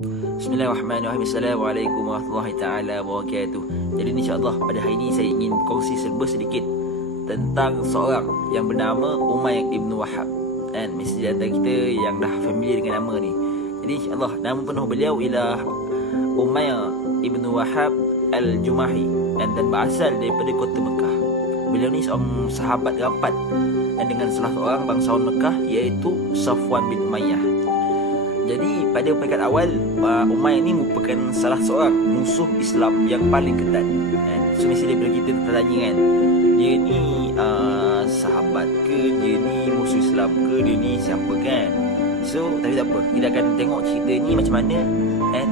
Bismillahirrahmanirrahim. Assalamualaikum warahmatullahi taala wabarakatuh. Jadi insya-Allah pada hari ini saya ingin berkongsi sedikit tentang seorang yang bernama Umayr ibn Wahab. Dan mesti ada kita yang dah familiar dengan nama ni. Jadi insya-Allah nama penuh beliau ialah Umayr ibn Wahab al-Jumahi dan berasal daripada kota Mekah. Beliau ni seorang sahabat rapat dan dengan salah seorang bangsawan Mekah iaitu Safwan bin Umayyah. Jadi pada peringkat awal Umayr ni merupakan salah seorang musuh Islam yang paling ketat. So mesti daripada kita tertanya kan, dia ni sahabat ke, dia ni musuh Islam ke, dia ni siapa kan. So tapi tak apa, kita akan tengok cerita ni macam mana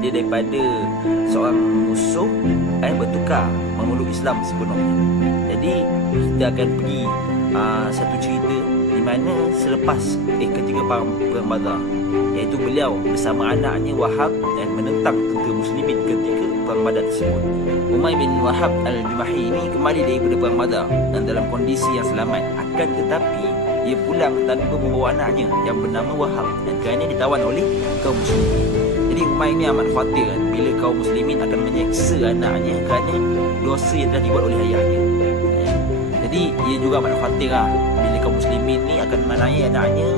dia daripada seorang musuh bertukar memeluk Islam sepenuhnya. Jadi kita akan pergi satu cerita di mana selepas ketika perang Badar, iaitu beliau bersama anaknya Wahab dan menentang tentera muslimin ketika perang Badar tersebut. Umayr bin Wahab al-Jumahi ini kembali daripada perang Badar dan dalam kondisi yang selamat, akan tetapi ia pulang tanpa membawa anaknya yang bernama Wahab dan kerana ditawan oleh kaum muslimin. Jadi Umayr ini amat khawatir kan, bila kaum muslimin akan menyeksa anaknya kerana dosa yang telah dibuat oleh ayahnya. Jadi ia juga amat khawatir bila kaum muslimin ni akan menaniaya anaknya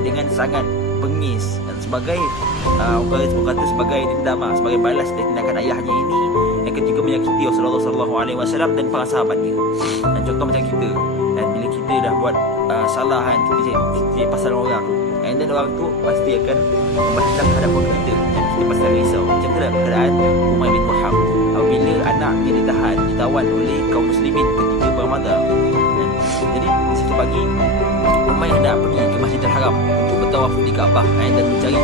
dengan sangat bengis dan sebagai orang kata sebagai dendam, sebagai balas dari tindakan ayahnya ini yang ketika menyakiti Rasulullah SAW dan para sahabatnya. Dan contoh macam kita, dan bila kita dah buat salah kan, kita cakap pasal orang, dan orang tu pasti akan membahasakan terhadap orang kita dan kita pasti risau. Macam tu lah keadaan Umayr bin Wahab apabila anaknya ditawan oleh kaum muslimin ketika perang Badar. Jadi satu pagi Umayr hendak pergi ke Masjidil Haram untuk bertawaf di Kaabah dan mencari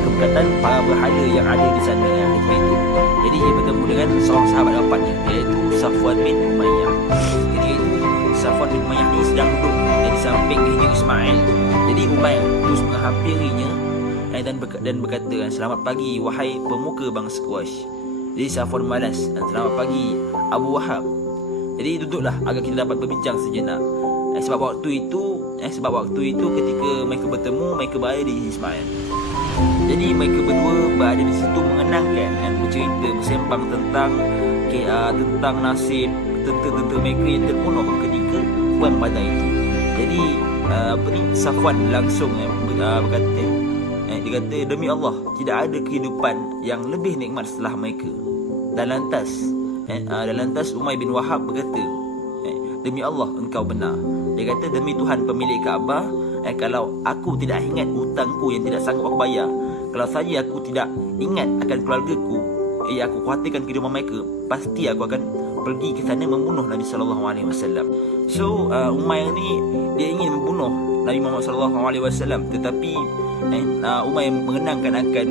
keberkatan para berhala yang ada di sana ketika itu. Jadi ia bertemu dengan seorang sahabat rapatnya iaitu Safwan bin Umayyah. Ketika itu Safwan bin Umayyah ni sedang duduk di samping Hijri Ismail. Jadi Umayr terus menghampirinya dan berkata, "Selamat pagi wahai pemuka bangsa Quraisy." Jadi Safwan membalas, "Selamat pagi Abu Wahab." Jadi duduklah agar kita dapat berbincang sejenak. Sebab waktu itu ketika mereka bertemu, mereka berada di Ismail. Jadi mereka berdua berada di situ mengenangkan dan bercerita, bersembang tentang nasib tentera-tentera mereka yang terbunuh ketika perang Badar itu. Jadi Safwan langsung berkata, dia kata, "Demi Allah, tidak ada kehidupan yang lebih nikmat setelah mereka." Dan lantas Umayr bin Wahab berkata, "Demi Allah, engkau benar." Dia kata, "Demi Tuhan pemilik Kaabah, kalau aku tidak ingat hutangku yang tidak sanggup aku bayar, kalau saja aku tidak ingat akan keluargaku, aku khawatirkan kehidupan mereka, pasti aku akan pergi ke sana membunuh Nabi SAW." So Umayr ni dia ingin membunuh Nabi Muhammad SAW, tetapi Umayr mengenangkan akan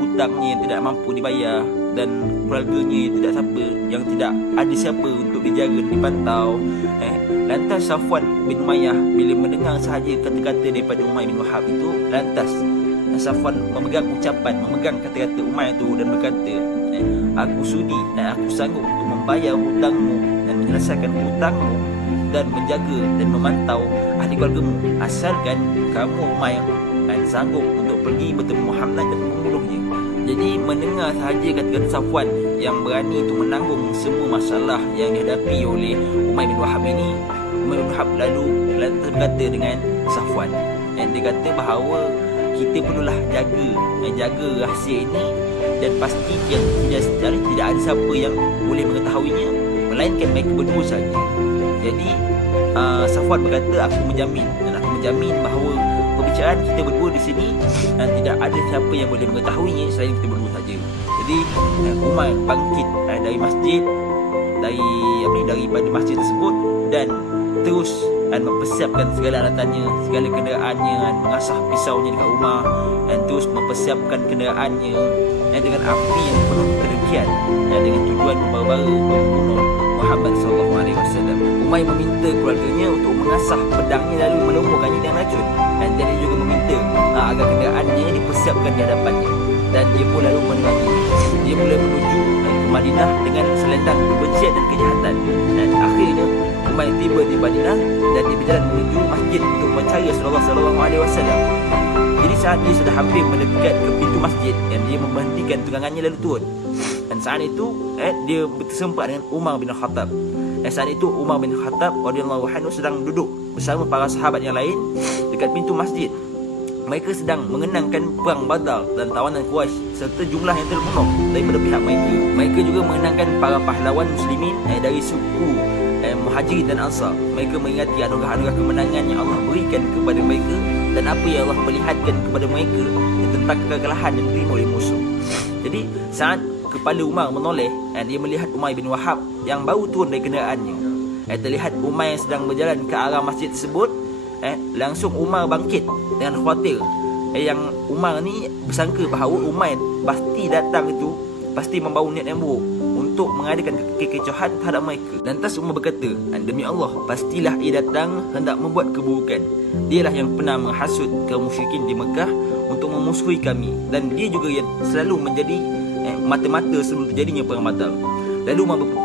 hutangnya yang tidak mampu dibayar dan keluarganya yang tidak ada siapa untuk dijaga dan dipantau. Lantas Safwan bin Umayyah bila mendengar sahaja kata-kata daripada Umayr bin Wahab itu, lantas Safwan memegang kata-kata Umayr itu dan berkata, "Aku sudi dan aku sanggup untuk membayar hutangmu dan menyelesaikan hutangmu dan menjaga dan memantau ahli keluargamu, asalkan kamu Umayr sanggup untuk pergi bertemu Muhammad dan membunuhnya." Jadi mendengar sahaja kata-kata Safwan yang berani untuk menanggung semua masalah yang dihadapi oleh Umayr bin Wahab ini, Umayr bin Wahab lalu berkata dengan Safwan, dia kata bahawa kita perlulah jaga rahsia ini dan pasti tidak ada siapa yang boleh mengetahuinya melainkan mereka berdua saja. Jadi Safwan berkata, aku menjamin bahawa perbicaraan kita berdua di sini tidak ada siapa yang boleh mengetahuinya selain kita berdua saja. Jadi Umayr bangkit daripada masjid tersebut dan terus mempersiapkan segala alatannya, segala kenderaannya, mengasah pisaunya dekat rumah dan terus mempersiapkan kenderaannya dengan api yang penuh kedengkian dengan tujuan membara membunuh Muhammad SAW. Umayr meminta keluarganya untuk mengasah pedangnya lalu melumpuhkannya dengan racun, dan dia juga meminta agar kenderaannya dipersiapkan di hadapannya, dan dia pun lalu dia mula menuju ke Madinah dengan selendang kebencian dan kejahatan. Dan akhirnya Umayr tiba di Madinah dan dia berjalan menuju masjid untuk mencari Rasulullah SAW. Jadi saat dia sudah hampir mendekat ke pintu masjid, dan dia memberhentikan tunggangannya lalu turun. Dan saat itu dia bersempat dengan Umar bin Khattab. Dan saat itu Umar bin Khattab radhiyallahu anhu sedang duduk bersama para sahabat yang lain dekat pintu masjid. Mereka sedang mengenangkan perang Badar dan tawanan Quraisy serta jumlah yang terbunuh daripada pihak mereka. Mereka juga mengenangkan para pahlawan muslimin dari suku Muhajirin dan Ansar. Mereka mengingati anugerah-anugerah kemenangan yang Allah berikan kepada mereka dan apa yang Allah perlihatkan kepada mereka tentang kegagalan yang diterima oleh musuh. Jadi saat kepala Umar menoleh, dia melihat Umar bin Wahab yang baru turun dari kenderaannya. Terlihat Umar yang sedang berjalan ke arah masjid tersebut. Langsung Umar bangkit dengan khawatir. Yang Umar ni bersangka bahawa Umar pasti datang itu pasti membawa niat yang buruk untuk mengadakan kekecohan terhadap mereka. Lantas Umar berkata, demi Allah, pastilah ia datang hendak membuat keburukan. Dialah yang pernah menghasut kaum musyrikin di Mekah untuk memusuhi kami, dan dia juga yang selalu menjadi mata-mata sebelum terjadinya perang Badar. Lalu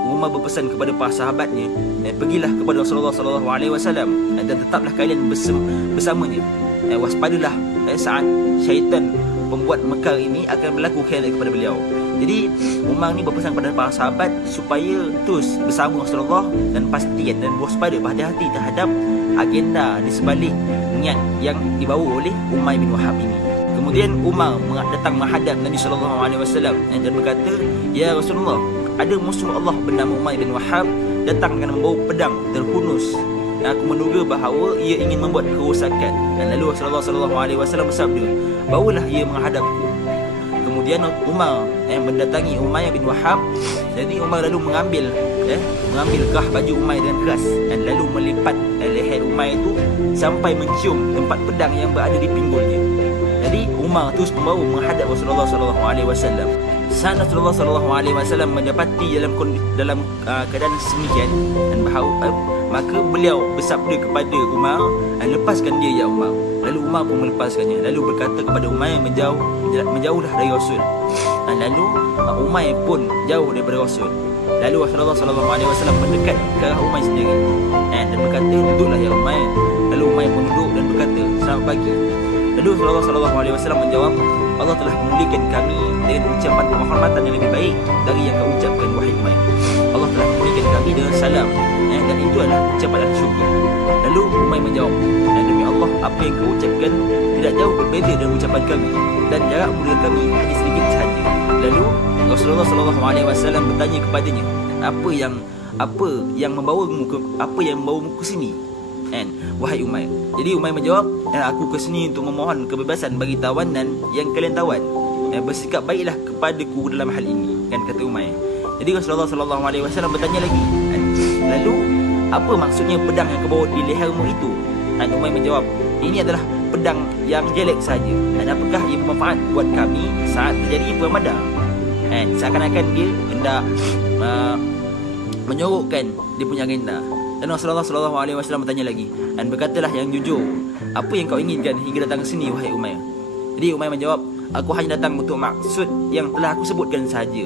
Umar berpesan kepada para sahabatnya, pergilah kepada Rasulullah SAW dan tetaplah kalian bersamanya. Waspadalah saat syaitan pembuat mekar ini akan berlaku khianat kepada beliau. Jadi Umar ni berpesan kepada para sahabat supaya terus bersama Rasulullah dan pastikan dan waspada, berhati-hati terhadap agenda di sebalik niat yang dibawa oleh Umar bin Wahab ini. Kemudian Umar datang menghadap Nabi SAW dan berkata, ya Rasulullah, ada musuh Allah bernama Umar bin Wahab datang dengan membawa pedang terhunus. Aku menduga bahawa ia ingin membuat kerosakan. Dan lalu Rasulullah SAW bersabda, bawalah ia menghadapku. Kemudian Umar mendatangi Umar bin Wahab. Jadi Umar lalu mengambil kerah baju Umar dengan keras dan lalu melipat leher Umar itu sampai mencium tempat pedang yang berada di pinggulnya. Jadi Umar terus membawa menghadap Rasulullah SAW. Saat Rasulullah SAW mendapati dalam keadaan semikian dan maka beliau bersabda kepada Umar, lepaskan dia ya Umar. Lalu Umar pun melepaskannya. Lalu berkata kepada Umar yang menjauhlah dari Rasul. Lalu Umar pun jauh daripada Rasul. Lalu Rasulullah SAW mendekat ke arah Umar sendiri dan berkata, duduklah ya Umar. Lalu Umar pun duduk dan berkata, selamat pagi. Lalu Rasulullah SAW menjawab, Allah telah memulihkan kami dengan ucapan penghormatan yang lebih baik dari yang kau ucapkan wahai Umar. Allah telah memulihkan kami dengan salam, dan itu adalah ucapan syukur. Lalu Umar menjawab, demi Allah, apa yang kau ucapkan tidak jauh berbeza dengan ucapan kami, dan jarak dengan kami hanya sedikit sahaja. Lalu Rasulullah SAW bertanya kepadanya, apa yang membawamu ke sini? Wahai Umar. Jadi Umar menjawab, aku ke sini untuk memohon kebebasan bagi tawanan yang kalian tawan. Bersikap baiklah kepadaku dalam hal ini, kata Umar. Jadi Rasulullah SAW bertanya lagi, lalu apa maksudnya pedang yang kau bawa di lehermu itu? Umar menjawab, ini adalah pedang yang jelek saja. Dan apakah ia bermanfaat buat kami saat terjadi perang Badar? Seakan-akan dia hendak menyorokkan dia punya agenda. Dan Rasulullah SAW bertanya lagi, dan berkatalah yang jujur, apa yang kau inginkan hingga datang ke sini wahai Umar? Jadi Umar menjawab, aku hanya datang untuk maksud yang telah aku sebutkan sahaja.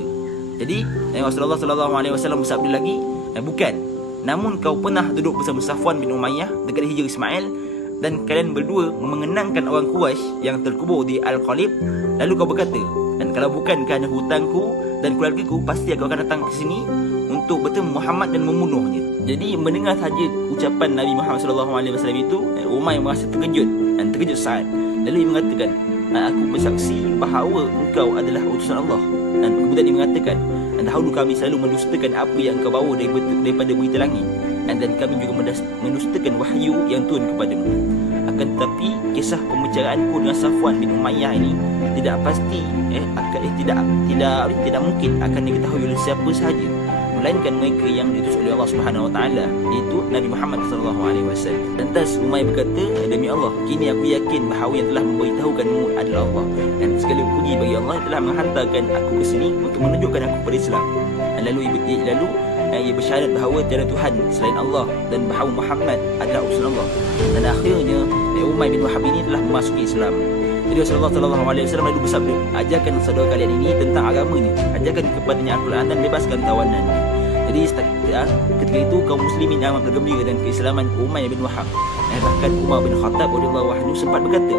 Jadi Rasulullah SAW bersabda lagi, bukan, namun kau pernah duduk bersama Safwan bin Umayyah dekat Hijr Ismail, dan kalian berdua mengenangkan orang Quraisy yang terkubur di Al-Qalib. Lalu kau berkata, dan kalau bukan kerana hutangku dan keluargaku, pasti aku akan datang ke sini untuk bertemu Muhammad dan membunuhnya. Jadi mendengar saja ucapan Nabi Muhammad SAW itu, Umar merasa terkejut sangat. Lalu ia mengatakan, aku bersaksi bahawa engkau adalah utusan Allah. Dan kemudian dia mengatakan, dahulu kami selalu mendustakan apa yang engkau bawa daripada berita langit, dan kami juga mendustakan wahyu yang turun kepadamu. Akan tetapi kisah pembicaraanku dengan Safwan bin Umayyah ini tidak pasti, tidak mungkin akan diketahui oleh siapa sahaja, melainkan mereka yang diutus oleh Allah Subhanahu Wa Taala, iaitu Nabi Muhammad SAW. Lantas Umar berkata, demi Allah, kini aku yakin bahawa yang telah memberitahukanmu adalah Allah, dan segala puji bagi Allah yang telah menghantarkan aku ke sini untuk menunjukkan aku kepada Islam. Dan lalu ia bersyahadat bahawa tiada Tuhan selain Allah dan bahawa Muhammad adalah utusan Allah. Dan akhirnya Umar bin Wahab ini telah memasuki Islam. Jadi Rasulullah SAW lalu bersabda, ajarkan saudara kalian ini tentang agamanya, ajarkan kepadanya Al-Quran dan bebaskan tawanan. Jadi ketika itu kaum muslimin amat bergembira dengan keislaman Umar bin Wahab. Bahkan Umar bin Khattab radhiyallahu anhu sempat berkata,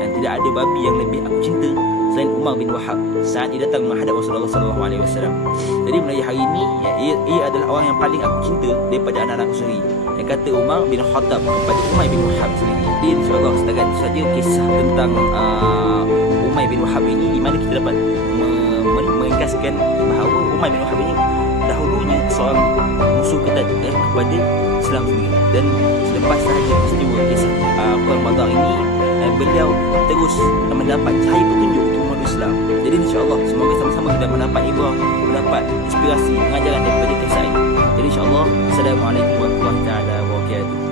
dan tidak ada babi yang lebih aku cinta selain Umar bin Wahab saat dia datang menghadap Rasulullah SAW. Jadi mulai hari ini ia adalah orang yang paling aku cinta daripada anak-anakku sendiri. Yang kata Umar bin Khattab kepada Umar bin Wahab sendiri. Jadi insyaAllah setakat itu saja kisah tentang Umar bin Wahab ini, di mana kita dapat meringkaskan bahawa Umar bin Wahab ini dahulunya seorang musuh ketat kepada Islam sendiri. Dan selepas sahaja peristiwa kisah Perang Badar ini, beliau terus mendapat cahaya petunjuk untuk umat Islam. Jadi insyaAllah semoga sama-sama kita mendapat ibrah, mendapat inspirasi, pengajaran daripada kisah ini. Jadi insyaAllah, Assalamualaikum warahmatullahi wabarakatuh.